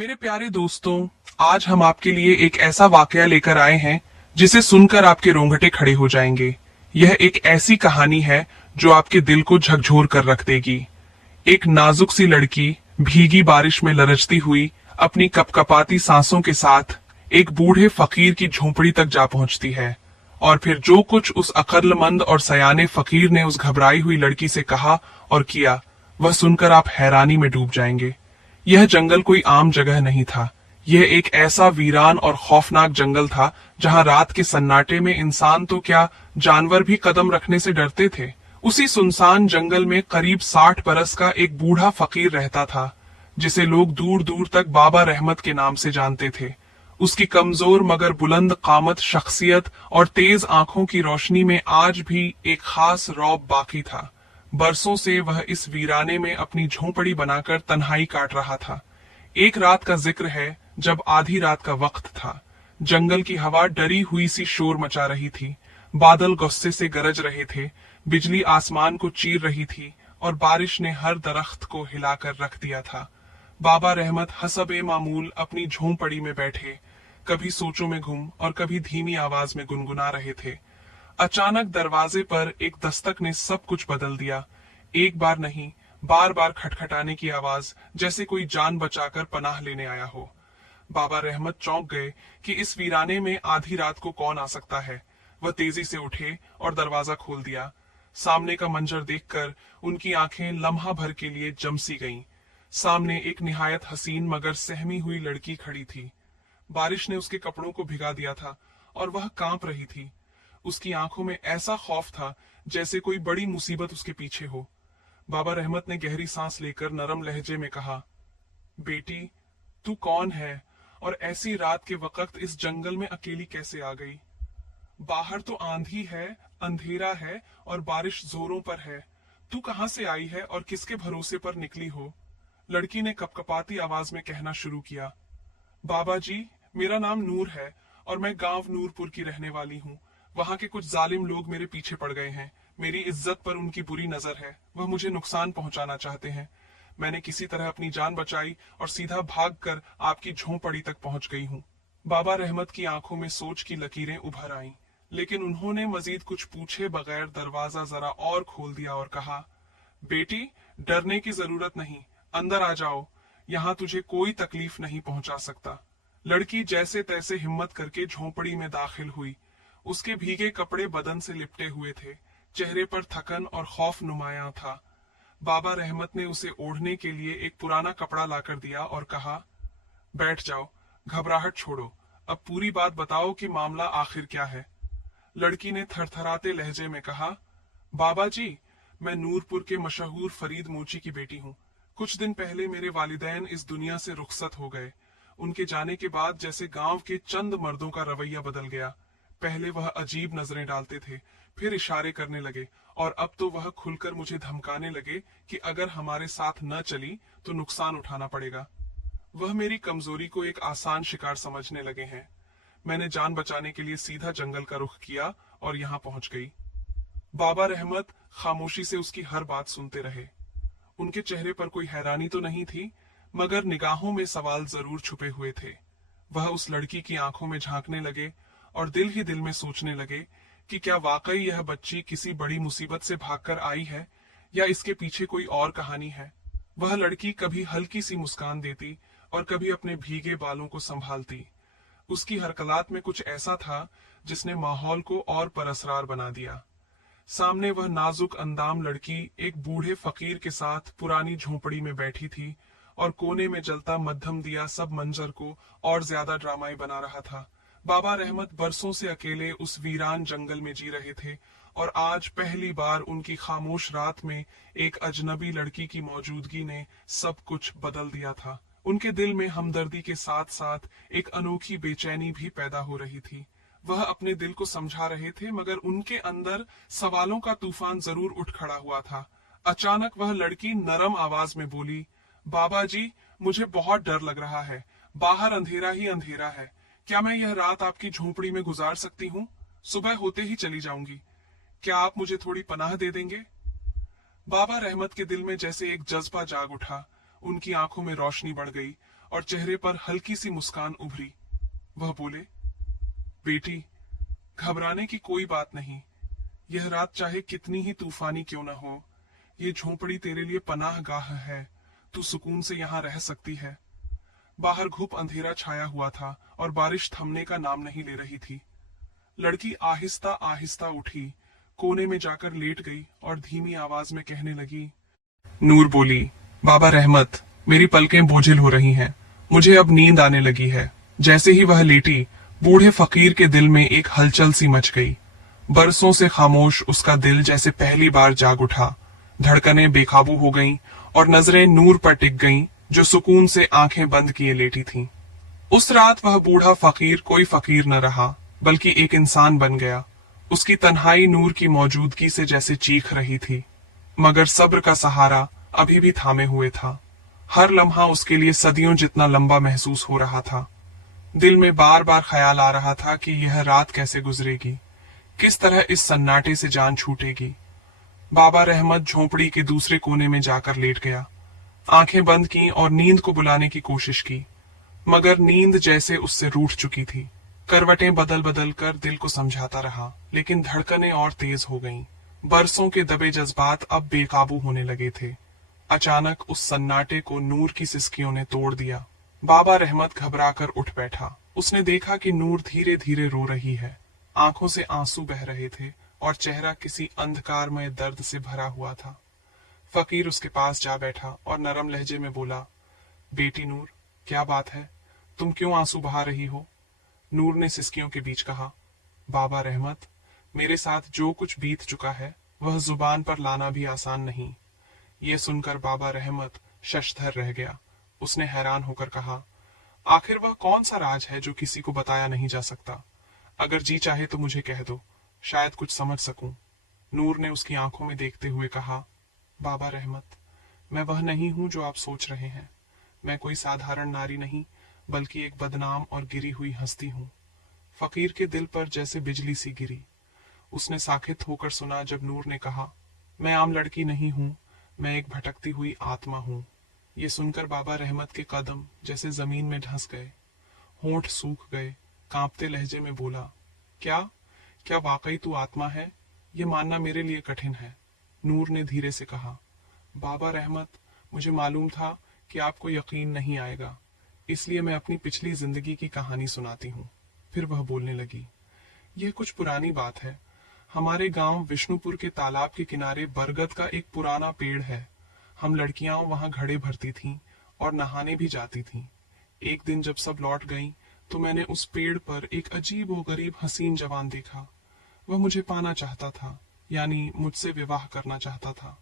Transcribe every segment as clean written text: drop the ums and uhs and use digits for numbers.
मेरे प्यारे दोस्तों, आज हम आपके लिए एक ऐसा वाकया लेकर आए हैं जिसे सुनकर आपके रोंगटे खड़े हो जाएंगे। यह एक ऐसी कहानी है जो आपके दिल को झकझोर कर रख देगी। एक नाजुक सी लड़की भीगी बारिश में लरजती हुई अपनी कपकपाती सांसों के साथ एक बूढ़े फकीर की झोपड़ी तक जा पहुंचती है। और फिर जो कुछ उस अक्लमंद और सयाने फकीर ने उस घबराई हुई लड़की से कहा और किया, वह सुनकर आप हैरानी में डूब जाएंगे। यह जंगल कोई आम जगह नहीं था। यह एक ऐसा वीरान और खौफनाक जंगल था जहां रात के सन्नाटे में इंसान तो क्या, जानवर भी कदम रखने से डरते थे। उसी सुनसान जंगल में करीब 60 बरस का एक बूढ़ा फकीर रहता था, जिसे लोग दूर दूर तक बाबा रहमत के नाम से जानते थे। उसकी कमजोर मगर बुलंद कामत शख्सियत और तेज आंखों की रोशनी में आज भी एक खास रौब बाकी था। बरसों से वह इस वीराने में अपनी झोंपड़ी बनाकर तन्हाई काट रहा था। एक रात का जिक्र है जब आधी रात का वक्त था। जंगल की हवा डरी हुई सी शोर मचा रही थी। बादल गुस्से से गरज रहे थे। बिजली आसमान को चीर रही थी और बारिश ने हर दरख्त को हिलाकर रख दिया था। बाबा रहमत हसबे मामूल अपनी झोंपड़ी में बैठे, कभी सोचों में गुम और कभी धीमी आवाज में गुनगुना रहे थे। अचानक दरवाजे पर एक दस्तक ने सब कुछ बदल दिया। एक बार नहीं, बार बार खटखटाने की आवाज, जैसे कोई जान बचाकर पनाह लेने आया हो। बाबा रहमत चौंक गए कि इस वीराने में आधी रात को कौन आ सकता है। वह तेजी से उठे और दरवाजा खोल दिया। सामने का मंजर देखकर उनकी आंखें लम्हा भर के लिए जमसी गईं। सामने एक निहायत हसीन मगर सहमी हुई लड़की खड़ी थी। बारिश ने उसके कपड़ों को भिगा दिया था और वह कांप रही थी। उसकी आंखों में ऐसा खौफ था जैसे कोई बड़ी मुसीबत उसके पीछे हो। बाबा रहमत ने गहरी सांस लेकर नरम लहजे में कहा, बेटी, तू कौन है और ऐसी रात के वक्त इस जंगल में अकेली कैसे आ गई? बाहर तो आंधी है, अंधेरा है और बारिश जोरों पर है। तू कहां से आई है और किसके भरोसे पर निकली हो? लड़की ने कपकपाती आवाज में कहना शुरू किया। बाबा जी, मेरा नाम नूर है और मैं गांव नूरपुर की रहने वाली हूँ। वहां के कुछ जालिम लोग मेरे पीछे पड़ गए हैं। मेरी इज्जत पर उनकी बुरी नजर है। वह मुझे नुकसान पहुंचाना चाहते हैं। मैंने किसी तरह अपनी जान बचाई और सीधा भागकर आपकी झोंपड़ी तक पहुंच गई हूँ। बाबा रहमत की आंखों में सोच की लकीरें उभर आईं, लेकिन उन्होंने मजीद कुछ पूछे बगैर दरवाजा जरा और खोल दिया और कहा, बेटी, डरने की जरूरत नहीं, अंदर आ जाओ। यहाँ तुझे कोई तकलीफ नहीं पहुंचा सकता। लड़की जैसे तैसे हिम्मत करके झोंपड़ी में दाखिल हुई। उसके भीगे कपड़े बदन से लिपटे हुए थे। चेहरे पर थकन और खौफ नुमाया था। बाबा रहमत ने उसे ओढ़ने के लिए एक पुराना कपड़ा लाकर दिया और कहा, बैठ जाओ, घबराहट छोड़ो। अब पूरी बात बताओ कि मामला आखिर क्या है। लड़की ने थरथराते लहजे में कहा, बाबा जी, मैं नूरपुर के मशहूर फरीद मोची की बेटी हूँ। कुछ दिन पहले मेरे वालिदैन इस दुनिया से रुखसत हो गए। उनके जाने के बाद जैसे गांव के चंद मर्दों का रवैया बदल गया। पहले वह अजीब नजरें डालते थे, फिर इशारे करने लगे और अब तो वह खुलकर मुझे धमकाने लगे कि अगर हमारे साथ न चली तो नुकसान उठाना पड़ेगा। वह मेरी कमजोरी को एक आसान शिकार समझने लगे हैं। मैंने जान बचाने के लिए सीधा जंगल का रुख किया और यहाँ पहुंच गई। बाबा रहमत खामोशी से उसकी हर बात सुनते रहे। उनके चेहरे पर कोई हैरानी तो नहीं थी, मगर निगाहों में सवाल जरूर छुपे हुए थे। वह उस लड़की की आंखों में झांकने लगे और दिल ही दिल में सोचने लगे कि क्या वाकई यह बच्ची किसी बड़ी मुसीबत से भागकर आई है या इसके पीछे कोई और कहानी है। वह लड़की कभी हल्की सी मुस्कान देती और कभी अपने भीगे बालों को संभालती। उसकी हरकलात में कुछ ऐसा था जिसने माहौल को और परअसरार बना दिया। सामने वह नाजुक अंदाम लड़की एक बूढ़े फकीर के साथ पुरानी झोंपड़ी में बैठी थी और कोने में जलता मध्यम दिया सब मंजर को और ज्यादा ड्रामाई बना रहा था। बाबा रहमत बरसों से अकेले उस वीरान जंगल में जी रहे थे और आज पहली बार उनकी खामोश रात में एक अजनबी लड़की की मौजूदगी ने सब कुछ बदल दिया था। उनके दिल में हमदर्दी के साथ साथ एक अनोखी बेचैनी भी पैदा हो रही थी। वह अपने दिल को समझा रहे थे, मगर उनके अंदर सवालों का तूफान जरूर उठ खड़ा हुआ था। अचानक वह लड़की नरम आवाज में बोली, बाबा जी, मुझे बहुत डर लग रहा है। बाहर अंधेरा ही अंधेरा है। क्या मैं यह रात आपकी झोंपड़ी में गुजार सकती हूँ? सुबह होते ही चली जाऊंगी। क्या आप मुझे थोड़ी पनाह दे देंगे? बाबा रहमत के दिल में जैसे एक जज्बा जाग उठा। उनकी आंखों में रोशनी बढ़ गई और चेहरे पर हल्की सी मुस्कान उभरी। वह बोले, बेटी, घबराने की कोई बात नहीं। यह रात चाहे कितनी ही तूफानी क्यों न हो, ये झोंपड़ी तेरे लिए पनाह गाह है। तू सुकून से यहाँ रह सकती है। बाहर घुप अंधेरा छाया हुआ था और बारिश थमने का नाम नहीं ले रही थी। लड़की आहिस्ता आहिस्ता उठी, कोने में जाकर लेट गई और धीमी आवाज में कहने लगी। नूर बोली, बाबा रहमत, मेरी पलकें बोझिल हो रही हैं, मुझे अब नींद आने लगी है। जैसे ही वह लेटी, बूढ़े फकीर के दिल में एक हलचल सी मच गई। बरसों से खामोश उसका दिल जैसे पहली बार जाग उठा। धड़कनें बेकाबू हो गईं और नजरें नूर पर टिक गईं, जो सुकून से आंखें बंद किए लेटी थी। उस रात वह बूढ़ा फकीर कोई फकीर न रहा, बल्कि एक इंसान बन गया। उसकी तन्हाई नूर की मौजूदगी से जैसे चीख रही थी, मगर सब्र का सहारा अभी भी थामे हुए था। हर लम्हा उसके लिए सदियों जितना लंबा महसूस हो रहा था। दिल में बार बार ख्याल आ रहा था कि यह रात कैसे गुजरेगी, किस तरह इस सन्नाटे से जान छूटेगी। बाबा रहमत झोंपड़ी के दूसरे कोने में जाकर लेट गया। आंखें बंद की और नींद को बुलाने की कोशिश की, मगर नींद जैसे उससे रूठ चुकी थी। करवटें बदल बदल कर दिल को समझाता रहा, लेकिन धड़कनें और तेज हो गईं। बरसों के दबे जज्बात अब बेकाबू होने लगे थे। अचानक उस सन्नाटे को नूर की सिसकियों ने तोड़ दिया। बाबा रहमत घबराकर उठ बैठा। उसने देखा कि नूर धीरे धीरे रो रही है। आंखों से आंसू बह रहे थे और चेहरा किसी अंधकारमय दर्द से भरा हुआ था। फकीर उसके पास जा बैठा और नरम लहजे में बोला, बेटी नूर, क्या बात है, तुम क्यों आंसू बहा रही हो? नूर ने सिसकियों के बीच कहा, बाबा रहमत, मेरे साथ जो कुछ बीत चुका है वह जुबान पर लाना भी आसान नहीं। यह सुनकर बाबा रहमत शशधर रह गया। उसने हैरान होकर कहा, आखिर वह कौन सा राज है जो किसी को बताया नहीं जा सकता? अगर जी चाहे तो मुझे कह दो, शायद कुछ समझ सकूं। नूर ने उसकी आंखों में देखते हुए कहा, बाबा रहमत, मैं वह नहीं हूं जो आप सोच रहे हैं। मैं कोई साधारण नारी नहीं, बल्कि एक बदनाम और गिरी हुई हस्ती हूं। फकीर के दिल पर जैसे बिजली सी गिरी। उसने साखित होकर सुना जब नूर ने कहा, मैं आम लड़की नहीं हूं, मैं एक भटकती हुई आत्मा हूं। ये सुनकर बाबा रहमत के कदम जैसे जमीन में धंस गए। होंठ सूख गए। कांपते लहजे में बोला, क्या क्या वाकई तू आत्मा है? ये मानना मेरे लिए कठिन है। नूर ने धीरे से कहा, बाबा रहमत, मुझे मालूम था कि आपको यकीन नहीं आएगा, इसलिए मैं अपनी पिछली जिंदगी की कहानी सुनाती हूँ। फिर वह बोलने लगी, यह कुछ पुरानी बात है। हमारे गांव विष्णुपुर के तालाब के किनारे बरगद का एक पुराना पेड़ है। हम लड़कियां वहां घड़े भरती थीं और नहाने भी जाती थीं। एक दिन जब सब लौट गईं, तो मैंने उस पेड़ पर एक अजीब व गरीब हसीन जवान देखा। वह मुझे पाना चाहता था, यानी मुझसे विवाह करना चाहता था।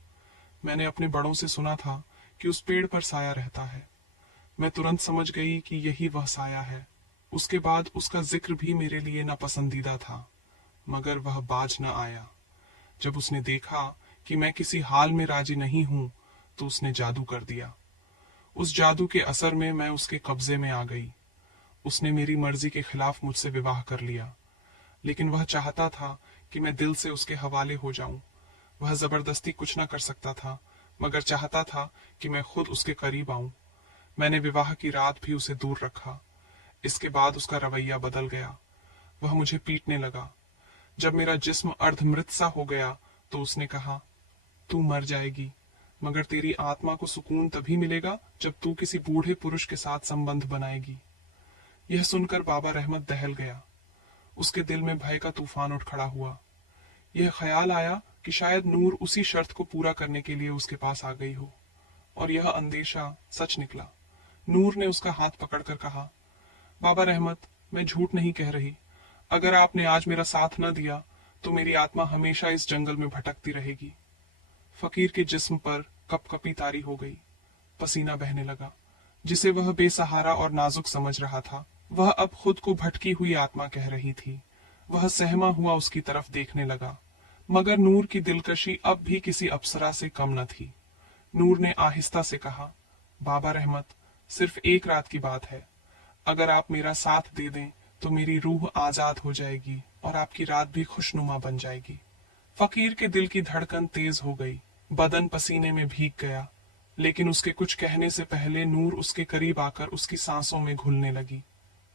मैंने अपने बड़ों से सुना था कि उस पेड़ पर साया रहता है। मैं तुरंत समझ गई कि यही वह साया है। उसके बाद उसका जिक्र भी मेरे लिए नापसंदीदा था, मगर वह बाज न आया। जब उसने देखा कि मैं किसी हाल में राजी नहीं हूं, तो उसने जादू कर दिया। उस जादू के असर में मैं उसके कब्जे में आ गई। उसने मेरी मर्जी के खिलाफ मुझसे विवाह कर लिया, लेकिन वह चाहता था कि मैं दिल से उसके हवाले हो जाऊं। वह जबरदस्ती कुछ न कर सकता था, मगर चाहता था कि मैं खुद उसके करीब आऊं। मैंने विवाह की रात भी उसे दूर रखा। इसके बाद उसका रवैया बदल गया। वह मुझे पीटने लगा। जब मेरा जिस्म अर्धमृत सा हो गया, तो उसने कहा, तू मर जाएगी, मगर तेरी आत्मा को सुकून तभी मिलेगा जब तू किसी बूढ़े पुरुष के साथ संबंध बनाएगी। यह सुनकर बाबा रहमत दहल गया। उसके दिल में भय का तूफान उठ खड़ा हुआ। यह ख्याल आया कि शायद नूर उसी शर्त को पूरा करने के लिए उसके पास आ गई हो, और यह अंदेशा सच निकला। नूर ने उसका हाथ पकड़कर कहा, बाबा रहमत, मैं झूठ नहीं कह रही। अगर आपने आज मेरा साथ न दिया, तो मेरी आत्मा हमेशा इस जंगल में भटकती रहेगी। फकीर के जिस्म पर कपकपी तारी हो गई। पसीना बहने लगा। जिसे वह बेसहारा और नाजुक समझ रहा था, वह अब खुद को भटकी हुई आत्मा कह रही थी। वह सहमा हुआ उसकी तरफ देखने लगा, मगर नूर की दिलकशी अब भी किसी अप्सरा से कम न थी। नूर ने आहिस्ता से कहा, बाबा रहमत, सिर्फ एक रात की बात है। अगर आप मेरा साथ दे दें तो मेरी रूह आजाद हो जाएगी और आपकी रात भी खुशनुमा बन जाएगी। फकीर के दिल की धड़कन तेज हो गई। बदन पसीने में भीग गया। लेकिन उसके कुछ कहने से पहले नूर उसके करीब आकर उसकी सांसों में घुलने लगी।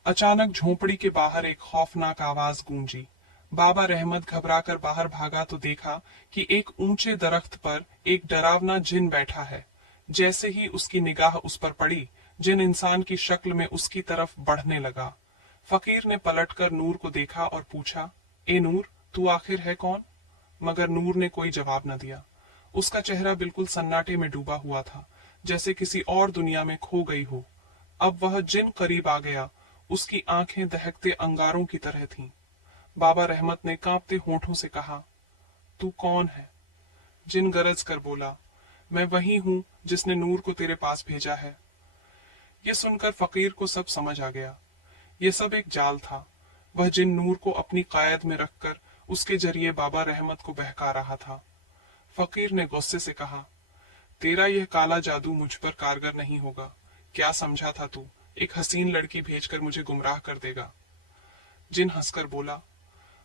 अचानक झोंपड़ी के बाहर एक खौफनाक आवाज गूंजी। बाबा रहमत घबराकर बाहर भागा तो देखा कि एक ऊंचे दरख्त पर एक डरावना जिन बैठा है। जैसे ही उसकी निगाह उस पर पड़ी, जिन इंसान की शक्ल में उसकी तरफ बढ़ने लगा। फकीर ने पलटकर नूर को देखा और पूछा, ए नूर, तू आखिर है कौन? मगर नूर ने कोई जवाब न दिया। उसका चेहरा बिल्कुल सन्नाटे में डूबा हुआ था, जैसे किसी और दुनिया में खो गई हो। अब वह जिन करीब आ गया, उसकी आंखें दहकते अंगारों की तरह थीं। बाबा रहमत ने कांपते होठों से कहा, तू कौन है? जिन गरज कर बोला, मैं वही हूं जिसने नूर को तेरे पास भेजा है। यह सुनकर फकीर को सब समझ आ गया। यह सब एक जाल था। वह जिन नूर को अपनी कायद में रखकर उसके जरिए बाबा रहमत को बहका रहा था। फकीर ने गुस्से से कहा, तेरा यह काला जादू मुझ पर कारगर नहीं होगा। क्या समझा था तू, एक हसीन लड़की भेजकर मुझे गुमराह कर देगा? जिन हंसकर बोला,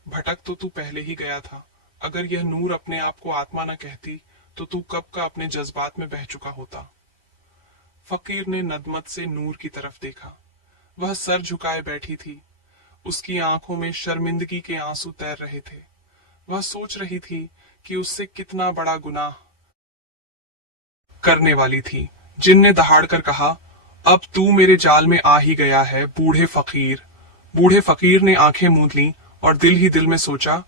भटक तो तू पहले ही गया था। अगर यह नूर अपने आप को आत्मा न कहती तो तू कब का अपने जज्बात में बह चुका होता। फकीर ने नदमत से नूर की तरफ देखा। वह सर झुकाए बैठी थी। उसकी आंखों में शर्मिंदगी के आंसू तैर रहे थे। वह सोच रही थी कि उससे कितना बड़ा गुनाह करने वाली थी। जिन ने दहाड़कर कहा, अब तू मेरे जाल में आ ही गया है, बूढ़े फकीर। बूढ़े फकीर ने आंखें मूंद लीं और दिल ही दिल में सोचा,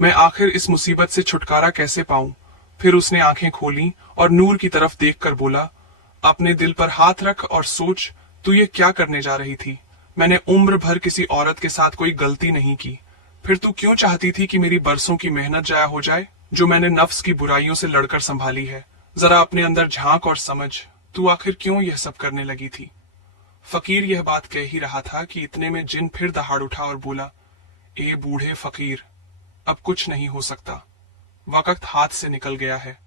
मैं आखिर इस मुसीबत से छुटकारा कैसे पाऊं? फिर उसने आंखें खोली और नूर की तरफ देखकर बोला, अपने दिल पर हाथ रख और सोच, तू ये क्या करने जा रही थी? मैंने उम्र भर किसी औरत के साथ कोई गलती नहीं की। फिर तू क्यों चाहती थी कि मेरी बरसों की मेहनत जाया हो जाए, जो मैंने नफ्स की बुराइयों से लड़कर संभाली है? जरा अपने अंदर झांक और समझ, तू आखिर क्यों यह सब करने लगी थी? फकीर यह बात कह ही रहा था कि इतने में जिन फिर दहाड़ उठा और बोला, ए बूढ़े फकीर, अब कुछ नहीं हो सकता। वक्त हाथ से निकल गया है।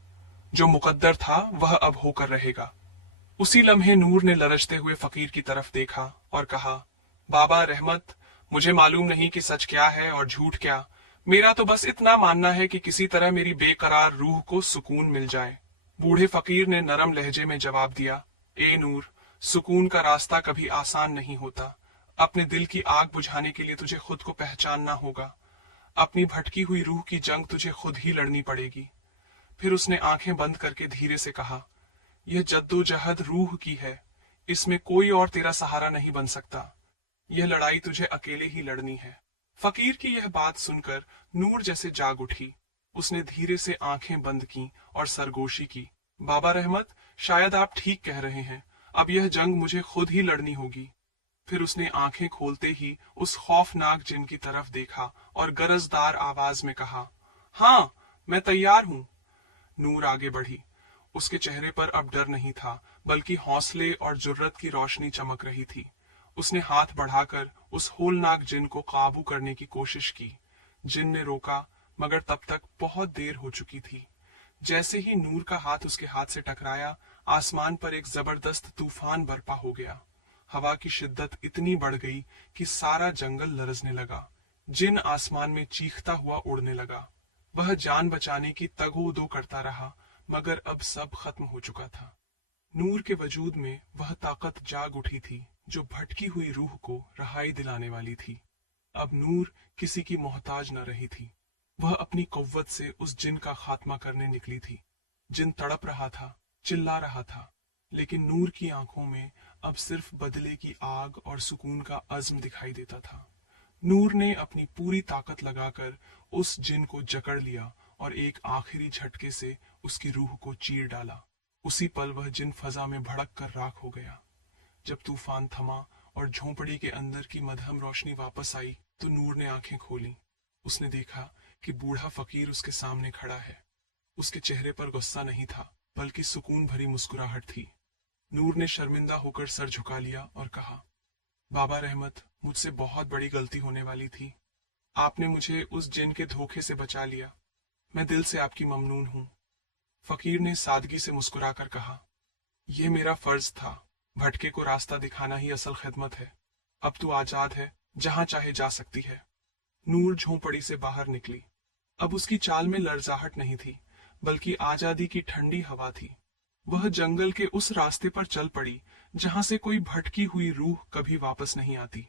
जो मुकद्दर था वह अब होकर रहेगा। उसी लम्हे नूर ने लरजते हुए फकीर की तरफ देखा और कहा, बाबा रहमत, मुझे मालूम नहीं कि सच क्या है और झूठ क्या। मेरा तो बस इतना मानना है कि किसी तरह मेरी बेकरार रूह को सुकून मिल जाए। बूढ़े फकीर ने नरम लहजे में जवाब दिया, ए नूर, सुकून का रास्ता कभी आसान नहीं होता। अपने दिल की आग बुझाने के लिए तुझे खुद को पहचानना होगा। अपनी भटकी हुई रूह की जंग तुझे खुद ही लड़नी पड़ेगी। फिर उसने आंखें बंद करके धीरे से कहा, यह जद्दोजहद रूह की है। इसमें कोई और तेरा सहारा नहीं बन सकता। यह लड़ाई तुझे अकेले ही लड़नी है। फकीर की यह बात सुनकर नूर जैसे जाग उठी। उसने धीरे से आंखें बंद की और सरगोशी की, बाबा रहमत, शायद आप ठीक कह रहे हैं। अब यह जंग मुझे खुद ही लड़नी होगी। फिर उसने आंखें खोलते ही उस खौफनाक जिन की तरफ देखा और गरजदार आवाज में कहा, हाँ, मैं तैयार हूं। नूर आगे बढ़ी। उसके चेहरे पर अब डर नहीं था, बल्कि हौसले और जुर्रत की रोशनी चमक रही थी। उसने हाथ बढ़ाकर उस होलनाक जिन को काबू करने की कोशिश की। जिन ने रोका, मगर तब तक बहुत देर हो चुकी थी। जैसे ही नूर का हाथ उसके हाथ से टकराया, आसमान पर एक जबरदस्त तूफान बरपा हो गया। हवा की शिद्दत इतनी बढ़ गई कि सारा जंगल लरजने लगा। जिन आसमान में चीखता हुआ उड़ने लगा। वह जान बचाने की तगोदो करता रहा, मगर अब सब खत्म हो चुका था। नूर के वजूद में वह ताकत जाग उठी थी जो भटकी हुई रूह को रहाई दिलाने वाली थी। अब नूर किसी की मोहताज न रही थी। वह अपनी कुव्वत से उस जिन का खात्मा करने निकली थी। जिन तड़प रहा था, चिल्ला रहा था, लेकिन नूर की आंखों में अब सिर्फ बदले की आग और सुकून का अज़्म दिखाई देता था। नूर ने अपनी पूरी ताकत लगाकर उस जिन को जकड़ लिया और एक आखिरी झटके से उसकी रूह को चीर डाला। उसी पल वह जिन फजा में भड़क कर राख हो गया। जब तूफान थमा और झोंपड़ी के अंदर की मध्यम रोशनी वापस आई तो नूर ने आंखें खोली। उसने देखा कि बूढ़ा फकीर उसके सामने खड़ा है। उसके चेहरे पर गुस्सा नहीं था, बल्कि सुकून भरी मुस्कुराहट थी। नूर ने शर्मिंदा होकर सर झुका लिया और कहा, बाबा रहमत, मुझसे बहुत बड़ी गलती होने वाली थी। आपने मुझे उस जिन के धोखे से बचा लिया। मैं दिल से आपकी ममनून हूं। फकीर ने सादगी से मुस्कुराकर कहा, यह मेरा फर्ज था। भटके को रास्ता दिखाना ही असल खिदमत है। अब तू आजाद है, जहां चाहे जा सकती है। नूर झोंपड़ी से बाहर निकली। अब उसकी चाल में लर्जाहट नहीं थी, बल्कि आजादी की ठंडी हवा थी। वह जंगल के उस रास्ते पर चल पड़ी जहां से कोई भटकी हुई रूह कभी वापस नहीं आती।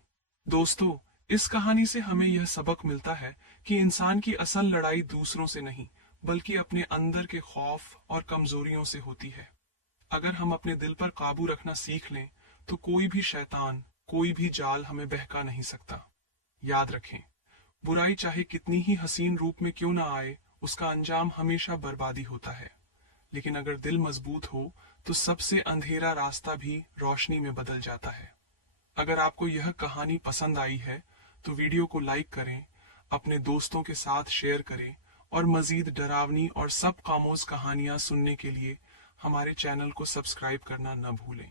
दोस्तों, इस कहानी से हमें यह सबक मिलता है कि इंसान की असल लड़ाई दूसरों से नहीं बल्कि अपने अंदर के खौफ और कमजोरियों से होती है। अगर हम अपने दिल पर काबू रखना सीख लें तो कोई भी शैतान, कोई भी जाल हमें बहका नहीं सकता। याद रखें, बुराई चाहे कितनी ही हसीन रूप में क्यों ना आए, उसका अंजाम हमेशा बर्बादी होता है। लेकिन अगर दिल मजबूत हो तो सबसे अंधेरा रास्ता भी रोशनी में बदल जाता है। अगर आपको यह कहानी पसंद आई है तो वीडियो को लाइक करें, अपने दोस्तों के साथ शेयर करें और मजीद डरावनी और सब खामोश कहानियां सुनने के लिए हमारे चैनल को सब्सक्राइब करना न भूलें।